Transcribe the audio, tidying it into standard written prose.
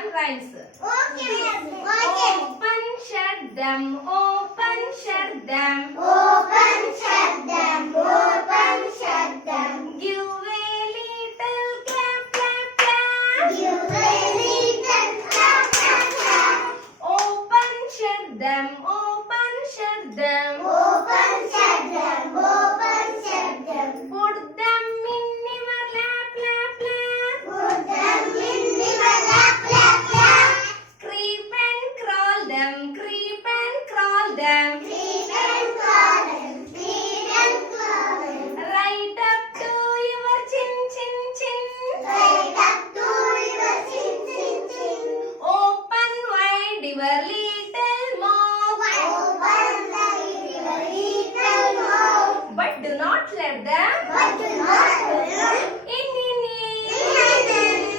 them rhymes. Okay. Open, shut them. Open, shut them. Open, shut them. Open, shut them. Give a little clap, clap, clap. Give